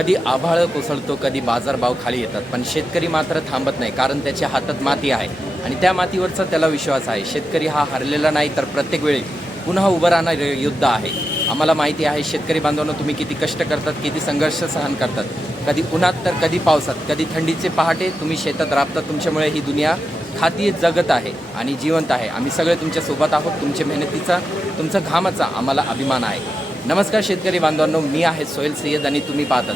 कधी आभाळ कोसळतो कधी बाजारभाव खाली येतात. पण शेतकरी मात्र थांबत नाही कारण त्याच्या हातात माती आहे आणि त्या मातीवरचा त्याला विश्वास आहे. शेतकरी हा हरलेला नाही तर प्रत्येक वेळी पुन्हा उभं राहणारे युद्ध आहे. आम्हाला माहिती आहे शेतकरी बांधवांना तुम्ही किती कष्ट करतात किती संघर्ष सहन करतात. कधी उन्हात तर कधी पावसात कधी थंडीचे पहाटे तुम्ही शेतात राबतात तुमच्यामुळे ही दुनिया खाती जगत आहे आणि जिवंत आहे. आम्ही सगळे तुमच्यासोबत आहोत तुमच्या मेहनतीचा तुमचा घामाचा आम्हाला अभिमान आहे. नमस्कार शेतकरी बांधवांनो मी आहे सोहेल सय्यद आणि तुम्ही पाहतात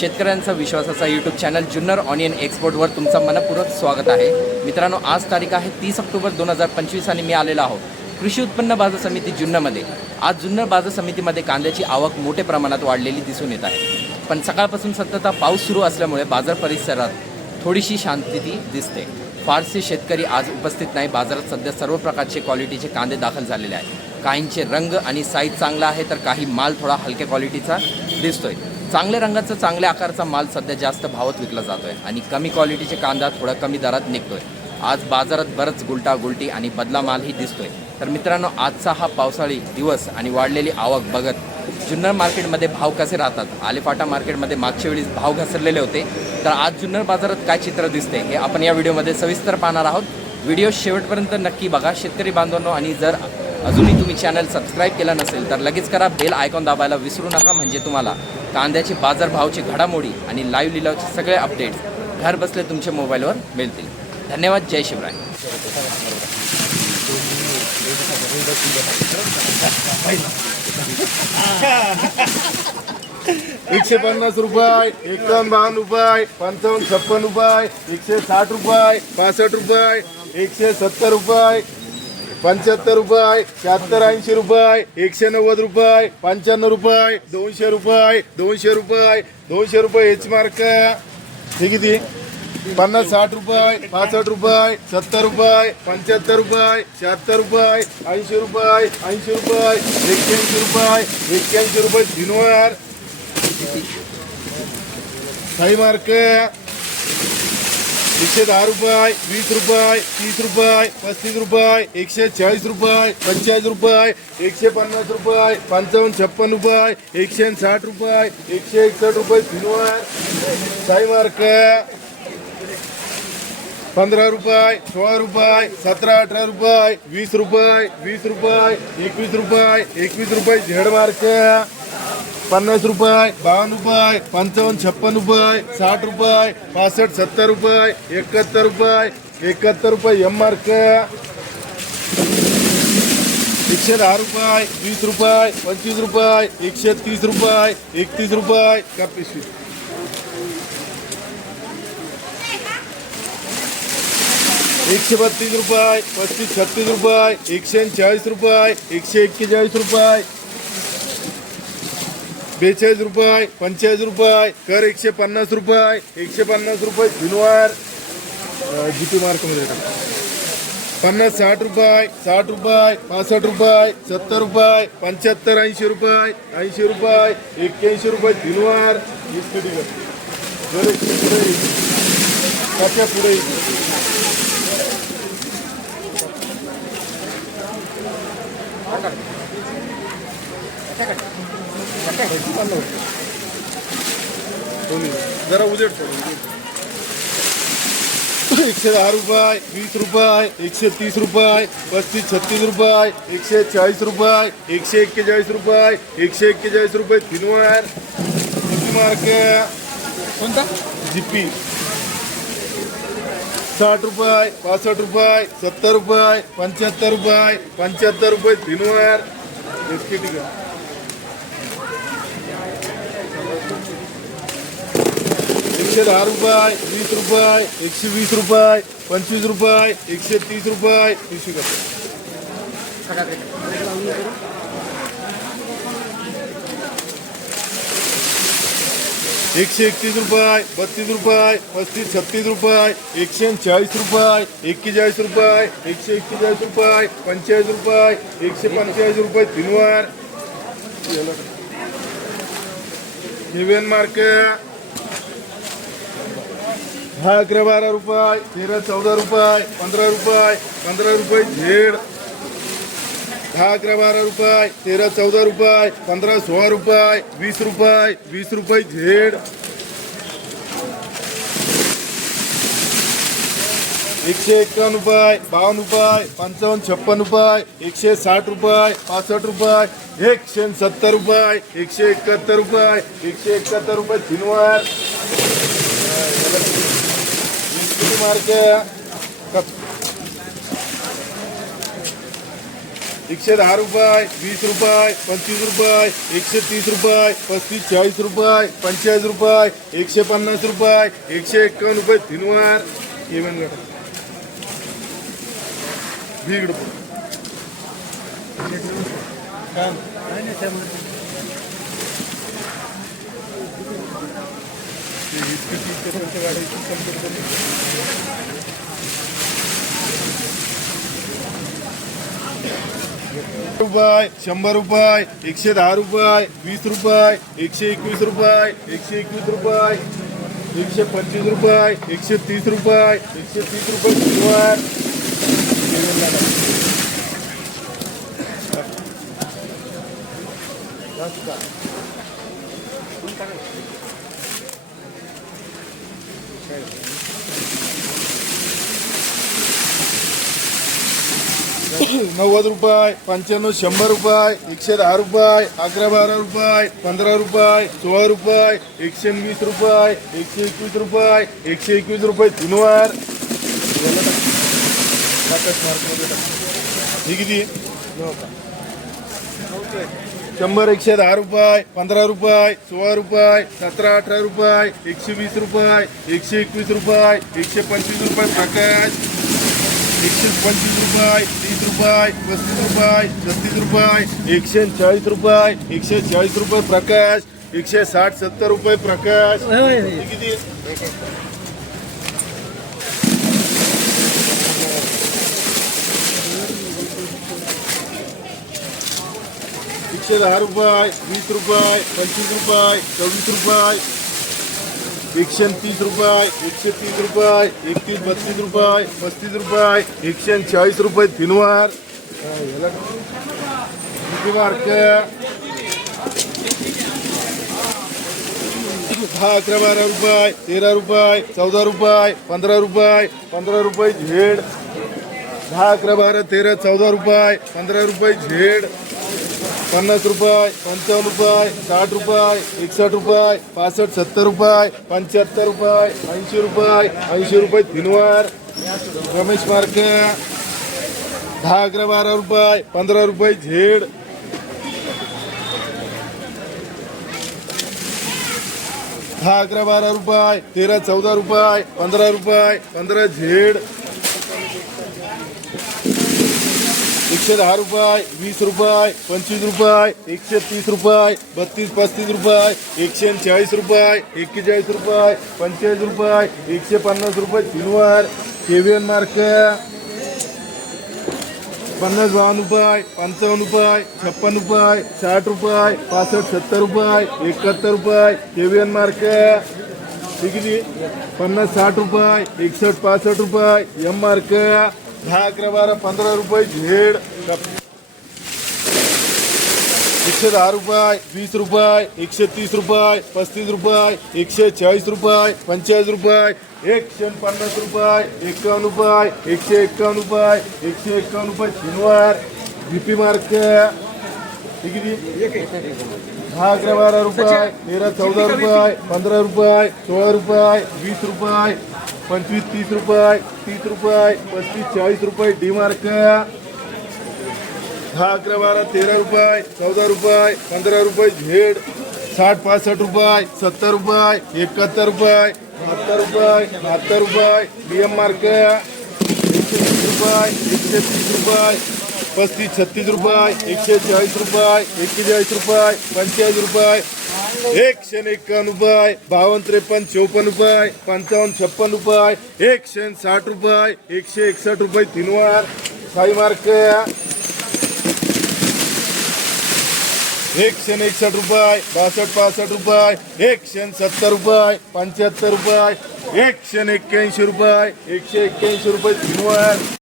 शेतकऱ्यांचा विश्वासाचा यूट्यूब चॅनल जुन्नर ऑनियन एक्सपोर्टवर तुमचं मनपूर्वक स्वागत आहे. मित्रांनो आज तारीख आहे तीस ऑक्टोबर दोन हजार पंचवीस आणि मी आलेलो आहोत. कृषी उत्पन्न बाजार समिती जुन्नरमध्ये. आज जुन्नर बाजार समितीमध्ये कांद्याची आवक मोठ्या प्रमाणात वाढलेली दिसून येत आहे. पण सकाळपासून सतत पाऊस सुरू असल्यामुळे बाजार परिसरात थोडीशी शांतती दिसते. फारसे शेतकरी आज उपस्थित नाही. बाजारात सध्या सर्व प्रकारचे क्वालिटीचे कांदे दाखल झालेले आहेत. काहींचे रंग आणि साईज चांगला आहे तर काही माल थोडा हलक्या क्वालिटीचा दिसतोय. चांगल्या रंगाचा चांगल्या आकाराचा माल सध्या जास्त भावात विकला जातो आहे आणि कमी क्वालिटीचे कांदा थोडा कमी दरात निघतो आहे आज बाजारात बरंच गुलटा गुलटी आणि बदला मालही दिसतोय. तर मित्रांनो आजचा हा पावसाळी दिवस आणि वाढलेली आवक बघत जुन्नर मार्केटमध्ये भाव कसे राहतात? आलेफाटा मार्केटमध्ये मागच्या वेळी भाव घसरलेले होते. तर आज जुन्नर बाजारात काय चित्र दिसते हे आपण या व्हिडिओमध्ये सविस्तर पाहणार आहोत. व्हिडिओ शेवटपर्यंत नक्की बघा. शेतकरी बांधवांनो आणि जर अजूनही तुम्ही चॅनल सबस्क्राईब केला नसेल तर लगेच करा. बेल आयकॉन दाबायला विसरू नका. म्हणजे तुम्हाला कांद्याची बाजारभावची घडामोडी आणि लाईव्ह लिलावचे सगळे अपडेट्स घर बसले तुमच्या मोबाईलवर मिळतील. धन्यवाद. जय शिवराय. एकशे पन्नास रुपये एकावन्न बावन्न रुपये पंचावन्न छप्पन रुपये एकशे साठ रुपये पासष्ट रुपये एकशे सत्तर रुपये. पंच्याहत्तर रुपये शहात्तर ऐंशी रुपये एकशे नव्वद रुपये पंच्याण्णव रुपये दोनशे रुपये दोनशे रुपये दोनशे रुपये एच मार्क. हे किती? पन्नास साठ रुपये पासष्ट रुपये सत्तर रुपये पंच्याहत्तर रुपये शहात्तर रुपये ऐंशी रुपये ऐंशी रुपये एक्क्याऐंशी रुपये एक्क्याऐंशी रुपये दिनवार काही मार्क. एकशे दहा रुपये वीस रुपये तीस रुपये पस्तीस रुपये एकशे चाळीस रुपये पंचेचाळीस रुपये एकशे पन्नास रुपये पंचावन्न छप्पन रुपये एकशे साठ रुपये एकशे एकसष्ट रुपये फिनवर साई मार्क पंधरा रुपये सोळा रुपये सतरा अठरा रुपये वीस रुपये वीस रुपये एकवीस रुपये एकवीस रुपये झेड मार्क. पन्नास रुपये बावन्न रुपये पंचावन्न छप्पन रुपये साठ रुपये पासष्ट सत्तर रुपये एकाहत्तर रुपये एकाहत्तर रुपये एम आर एकशे दहा रुपये वीस रुपये पंचवीस रुपये एकशे तीस रुपये एकतीस रुपये का पिशवी एकशे बत्तीस रुपये पस्तीस छत्तीस रुपये एकशे चाळीस रुपये एकशे एक्केचाळीस रुपये बेचाळीस रुपये पंचेचाळीस रुपये कर एकशे पन्नास रुपये एकशे पन्नास रुपये दिनवार जी पी मार्कमध्ये पन्नास साठ रुपये साठ रुपये पासष्ट रुपये सत्तर रुपये पंच्याहत्तर ऐंशी रुपये ऐंशी रुपये एक्क्याऐंशी रुपये दिनवार कर. एकशे पुढे त्याच्या पुढे जरा उजेड एकशे दहा रुपये वीस रुपये एकशे तीस रुपये पस्तीस छत्तीस रुपये एकशे चाळीस रुपये एकशे एक्केचाळीस रुपये एकशे एक्केचाळीस रुपये तीनवार. मार्क कोणता? जीपी साठ रुपये पासष्ट रुपये सत्तर रुपये पंच्याहत्तर रुपये पंच्याहत्तर रुपये तीनवार. बिस्किट का? एकशे दहा रुपये, वीस रुपये, एकशे वीस रुपये, पंचवीस रुपये, एकशे तीस रुपये पिशवी का एकशे एकतीस रुपये, बत्तीस रुपये, पस्तीस, छत्तीस रुपये, एकशे चाळीस रुपये, एक्केचाळीस रुपये, एकशे एक्केचाळीस रुपये, पंचेचाळीस रुपये, एकशे पंचेचाळीस रुपये तीनवार. हेवेन मार्क दहा अकरा बारा रुपये तेरा चौदा रुपये पंधरा रुपये पंधरा रुपये झेड दहा अकरा बारा रुपये तेरा चौदा रुपये पंधरा सोळा रुपये वीस रुपये वीस रुपये झेड एकशे एक्कावन्न रुपये बावन्न रुपये पंचावन्न छप्पन रुपये एकशे साठ रुपये पासष्ट रुपये एकशे सत्तर रुपये एकशे एकाहत्तर रुपये एकशे एकाहत्तर रुपये तीनवार. मार्के एकशे दहा रुपये वीस रुपये पंचवीस रुपये एकशे तीस रुपये पस्तीस चाळीस रुपये पंचेचाळीस रुपये एकशे पन्नास रुपये एकशे एक्कावन्न रुपये तीनवार. इवन गटा भीगड रुपये शंभर रुपये, एकशे दहा रुपये, वीस रुपये, एकशे एकवीस रुपये, एकशे एकवीस रुपये, एकशे पंचवीस रुपये, एकशे तीस रुपये, एकशे तीस रुपये किलोवर. नव्वद रुपये पंच्याण्णव शंभर रुपये एकशे दहा रुपये अकरा बारा रुपये पंधरा रुपये सोळा रुपये एकशे वीस रुपये एकशे एकवीस रुपये एकशे एकवीस रुपये तीनवार हे किती? शंभर एकशे दहा रुपये पंधरा रुपये सोळा रुपये सतरा अठरा रुपये एकशे वीस रुपये एकशे एकवीस रुपये एकशे पंचवीस रुपये प्रकाश एकशे पंचवीस रुपये तीस रुपये पस्तीस रुपये छत्तीस रुपये एकशे चाळीस रुपये एकशे चाळीस रुपये प्रकाश एकशे साठ सत्तर रुपये प्रकाश. किती? एकशे दहा रुपये वीस रुपये पंचवीस रुपये चोवीस रुपये एकशे तीस रुपये एकशे तीस रुपये एकतीस बत्तीस रुपये पस्तीस रुपये एकशे चाळीस रुपये तीनवार. मार्क दहा अकरा बारा रुपये तेरा रुपये चौदा रुपये पंधरा रुपये पंधरा रुपये झेड. दहा अकरा बारा तेरा चौदा रुपये पंधरा रुपये झेड. पन्नास रुपये पंचावन्न रुपये साठ रुपये एकसष्ट रुपये पासष्ट सत्तर रुपये पंच्याहत्तर रुपये ऐंशी रुपये ऐंशी रुपये तीनवार. रमेश मार्क दहा अकरा बारा रुपये पंधरा रुपये झेड. दहा अकरा बारा रुपये तेरा चौदा रुपये पंधरा रुपये पंधरा झेड. एकशे दहा रुपये वीस रुपये पंचवीस रुपये एकशे तीस रुपये बत्तीस पस्तीस रुपये एकशे चाळीस रुपये एक्केचाळीस रुपये पंचेचाळीस रुपये एकशे पन्नास रुपये सिल्वर केव्हीएन मार्क पन्नास बावन्न रुपये पंचावन्न रुपये छप्पन रुपये साठ रुपये पासष्ट सत्तर रुपये एकाहत्तर रुपये केव्हीएन मार्क किती पन्नास साठ रुपये एकसष्ट पासष्ट रुपये एम मार्क दहा रुपये झेड. एकशे दहा रुपये, वीस रुपये, एकशे तीस रुपये, पस्तीस रुपये, एकशे चाळीस रुपये, पंचेचाळीस रुपये एकशे पन्नास रुपये, एकावन्न रुपये, एकशे एकावन्न रुपये, एकशे एकावन्न रुपये शनिवार बीपी मार्क दहा अकरा बारा रुपये, तेरा चौदा रुपये, पंधरा रुपये, सोळा रुपये, वीस रुपये पंचवीस तीस रुपये तीस रुपये पस्तीस चाळीस रुपये डी मार्क. दहा अकरा बारा तेरा रुपये चौदा रुपये पंधरा रुपये झेड साठ पासष्ट रुपये सत्तर रुपये एकाहत्तर रुपये बहात्तर रुपये बहात्तर रुपये बी एम मार्क. एकशे वीस रुपये एकशे तीस रुपये पस्तीस छत्तीस रुपये एकशे चाळीस रुपये एक्केचाळीस रुपये पंचेचाळीस रुपये एकशे एक्कावन्न रुपये बावन्न त्रेपन्न चौपन्न रुपये पंचावन्न छप्पन रुपये एकशे साठ रुपये एकशे एकसष्ट रुपये तीनवार साई मार्क. एकशे एकसष्ट रुपये बासष्ट पासष्ट रुपये एकशे सत्तर रुपये पंच्याहत्तर रुपये एकशे एक्क्याऐंशी रुपये एकशे एक्क्याऐंशी रुपये तीनवार